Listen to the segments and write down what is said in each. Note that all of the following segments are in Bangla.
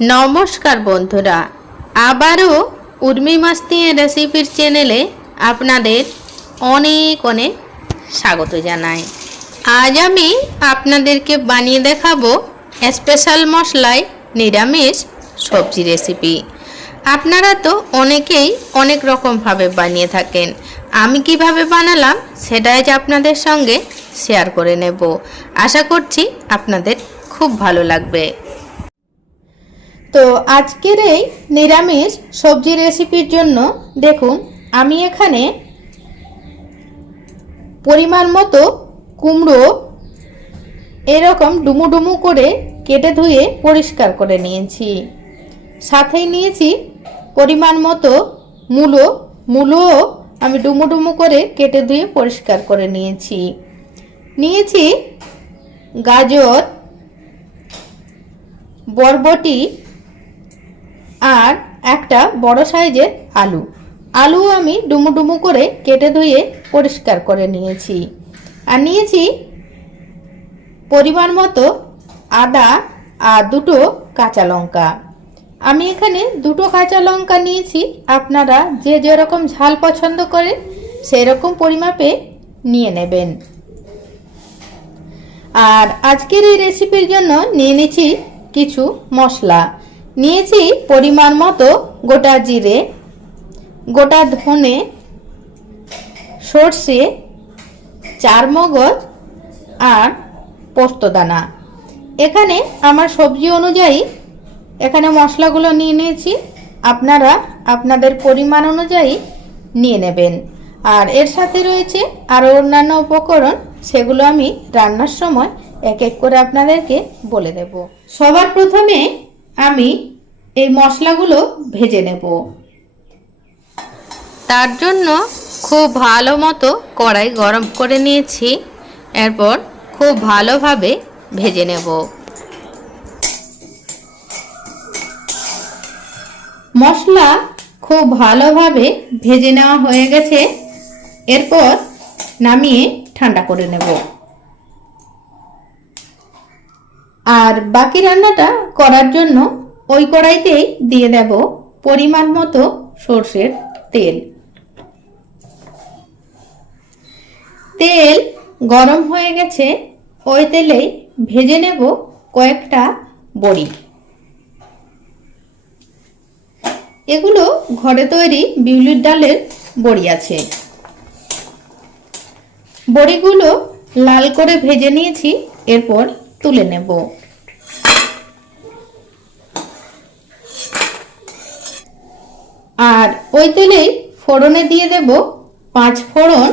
নমস্কার বন্ধুরা। আবারও উর্মি মাস্তি রেসিপির চ্যানেলে আপনাদের অনেক অনেক স্বাগত জানাই। আজ আমি আপনাদেরকে বানিয়ে দেখাবো স্পেশাল মশলায় নিরামিষ সবজি রেসিপি আপনারা তো অনেকেই অনেক রকমভাবে বানিয়ে থাকেন। আমি কীভাবে বানালাম সেটা আজ আপনাদের সঙ্গে শেয়ার করে নেব। আশা করছি আপনাদের খুব ভালো লাগবে। তো আজকের এই নিরামিষ সবজি রেসিপির জন্য দেখুন, আমি এখানে পরিমাণ মতো কুমড়ো এরকম ডুমু ডুমু করে কেটে ধুয়ে পরিষ্কার করে নিয়েছি। সাথেই নিয়েছি পরিমাণ মতো মূলো। মূলোও আমি ডুমু ডুমু করে কেটে ধুয়ে পরিষ্কার করে নিয়েছি। নিয়েছি গাজর, বরবটি আর একটা বড় সাইজের আলু। আলু আমি ডুমু ডুমু করে কেটে ধুয়ে পরিষ্কার করে নিয়েছি। আর নিয়েছি পরিমাণ মতো আদা আর দুটো কাঁচা লঙ্কা। আমি এখানে দুটো কাঁচা লঙ্কা নিয়েছি। আপনারা যে যেরকম ঝাল পছন্দ করেন সেই রকম পরিমাপে নিয়ে নেবেন। আর আজকের এই রেসিপির জন্য নিয়ে নিয়েছি কিছু মশলা। নিয়েছি পরিমাণ মতো গোটা জিরে, গোটা ধনে, সর্ষে চার মগজ আর পোস্তদানা। এখানে আমার সবজি অনুযায়ী এখানে মশলাগুলো নিয়ে নিয়েছি। আপনারা আপনাদের পরিমাণ অনুযায়ী নিয়ে নেবেন। আর এর সাথে রয়েছে আরও অন্যান্য উপকরণ, সেগুলো আমি রান্নার সময় এক এক করে আপনাদেরকে বলে দেব। সবার প্রথমে আমি এই মশলাগুলো ভেজে নেব। তার জন্য খুব ভালো মতো কড়াই গরম করে নিয়েছি। এরপর খুব ভালোভাবে ভেজে নেব। মশলা খুব ভালোভাবে ভেজে নেওয়া হয়ে গেছে। এরপর নামিয়ে ঠান্ডা করে নেব। আর বাকি রান্নাটা করার জন্য ওই কড়াইতেই দিয়ে দেব পরিমাণ মতো সর্ষের তেল। তেল গরম হয়ে গেছে, ওই তেলেই ভেজে নেব কয়েকটা বড়ি। এগুলো ঘরে তৈরি বিউলির ডালের বড়ি আছে। বড়িগুলো লাল করে ভেজে নিয়েছি, এরপর তুলে নেব। আর ওই তেলেই ফোড়নে দিয়ে দেব পাঁচ ফোড়ন,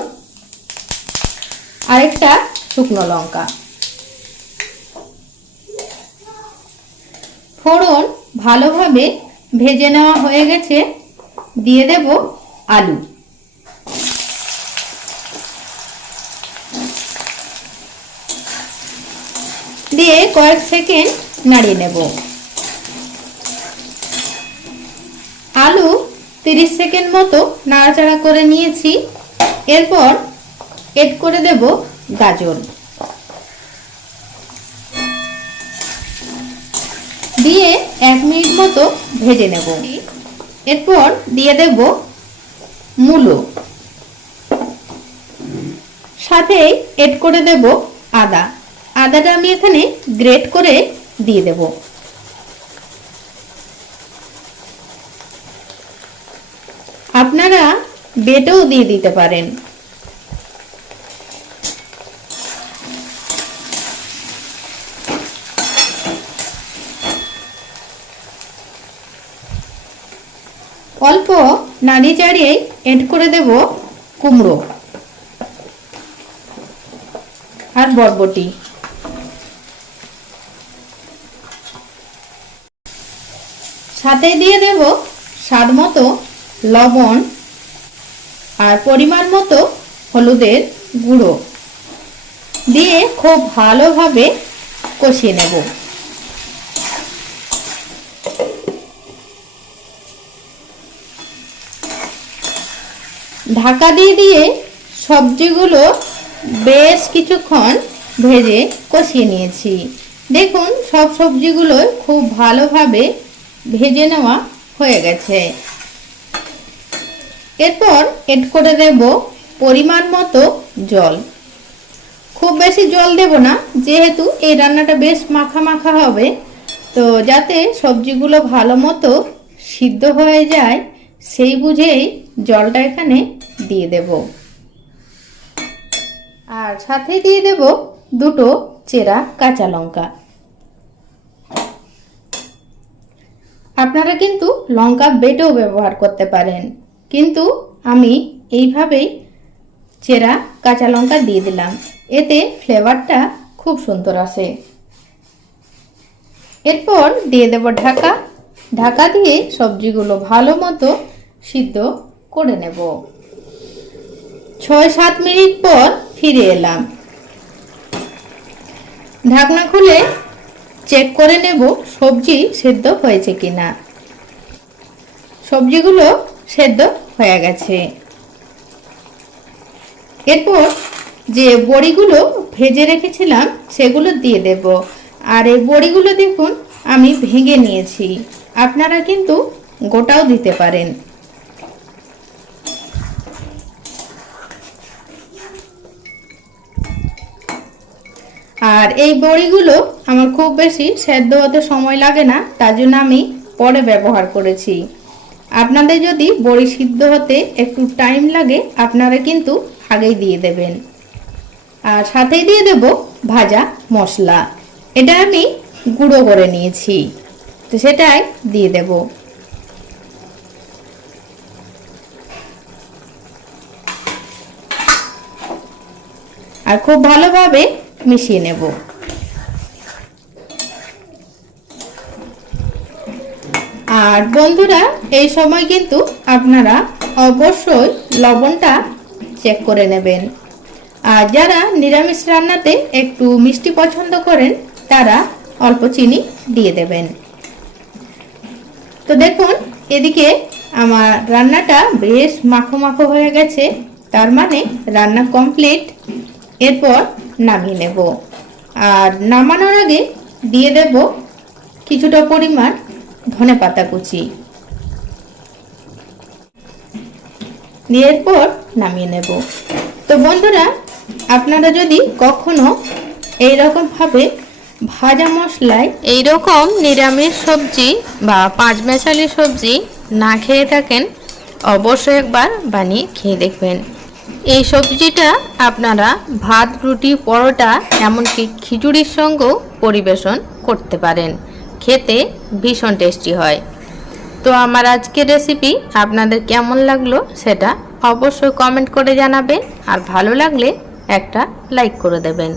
আরেকটা শুকনো লঙ্কা। ফোড়ন ভালোভাবে ভেজে নেওয়া হয়ে গেছে, দিয়ে দেব আলু। দিয়ে কয়েক সেকেন্ড নাড়িয়ে নেব। আলু তিরিশ সেকেন্ড মতো নাড়াচাড়া করে নিয়েছি। এরপর এড করে দেব গাজর। দিয়ে এক মিনিট মতো ভেজে নেব। এরপর দিয়ে দেব মূলো। সাথে এড করে দেব আদা। আদাটা আমি এখানে গ্রেট করে দিয়ে দেব। আপনারা বেটেও দিয়ে দিতে পারেন। অল্প নাড়ি চাড়িয়ে এড করে দেব কুমড়ো আর বরবটি। সাথে দিয়ে দেব স্বাদ মতো লবণ আর পরিমাণ মতো হলুদের গুঁড়ো। দিয়ে খুব ভালোভাবে কষিয়ে নেব। ঢাকা দিয়ে দিয়ে সবজিগুলো বেশ কিছুক্ষণ ভেজে কষিয়ে নিয়েছি। দেখুন, সব সবজিগুলো খুব ভালোভাবে ভেজে নেওয়া হয়ে গেছে। এরপর এড করে দেব পরিমাণ মতো জল। খুব বেশি জল দেব না, যেহেতু এই রান্নাটা বেশ মাখা মাখা হবে, তো যাতে সবজিগুলো ভালো মতো সিদ্ধ হয়ে যায়, সেই বুঝেই জলটা এখানে দিয়ে দেব। আর সাথে দিয়ে দেব দুটো চেরা কাঁচা লঙ্কা। আপনারা কিন্তু লঙ্কা বেটেও ব্যবহার করতে পারেন। কিন্তু আমি এইভাবেই চেরা কাঁচা লঙ্কা দিয়ে দিলাম। এতে ফ্লেভারটা খুব সুন্দর আসে। এরপর দিয়ে দেব ঢাকা। ঢাকা দিয়ে সবজিগুলো ভালো মতো সিদ্ধ করে নেব। ছয় সাত মিনিট পর ফিরে এলাম। ঢাকনা খুলে চেক করে নেব সবজি সেদ্ধ হয়েছে কিনা। সবজিগুলো সেদ্ধ হয়ে গেছে। এরপর যে বড়িগুলো ভেজে রেখেছিলাম, সেগুলো দিয়ে দেব। আর এই বড়িগুলো দেখুন, আমি ভেঙে নিয়েছি। আপনারা কিন্তু গোটাও দিতে পারেন। আর এই বড়িগুলো আমার খুব বেশি সেদ্ধ হতে সময় লাগে না, তার জন্য আমি পরে ব্যবহার করেছি। আপনাদের যদি বড়ি সিদ্ধ হতে একটু টাইম লাগে, আপনারা কিন্তু আগেই দিয়ে দেবেন। আর সাথেই দিয়ে দেব ভাজা মশলা। এটা আমি গুঁড়ো করে নিয়েছি। তো সেটাই দিয়ে দেব। আর খুব ভালোভাবে মিশিয়ে নেব। আর বন্ধুরা, এই সময় কিন্তু আপনারা অবশ্যই লবণটা চেক করে নেবেন। আর যারা নিরামিষ রান্নাতে একটু মিষ্টি পছন্দ করেন, তারা অল্প চিনি দিয়ে দেবেন। তো দেখুন, এদিকে আমার রান্নাটা বেশ মাখো মাখো হয়ে গেছে। তার মানে রান্না কমপ্লিট এরপর নামিয়ে নেব। আর নামানোর আগে দিয়ে দেব কিছুটা পরিমাণ ধনে পাতা কুচি। দিয়ে এরপর নামিয়ে নেব। তো বন্ধুরা, আপনারা যদি কখনো এই এইরকমভাবে ভাজা মশলায় এইরকম নিরামিষ সবজি বা পাঁচ মেশালি সবজি না খেয়ে থাকেন, অবশ্যই একবার বানিয়ে খেয়ে দেখবেন। এই সবজিটা আপনারা ভাত, রুটি, পরোটা, এমনকি খিচুড়ির সঙ্গেও পরিবেশন করতে পারেন। খেতে ভীষণ টেস্টি হয়। তো আমার আজকের রেসিপি আপনাদের কেমন লাগল সেটা অবশ্যই কমেন্ট করে জানাবেন। আর ভালো লাগলে একটা লাইক করে দেবেন।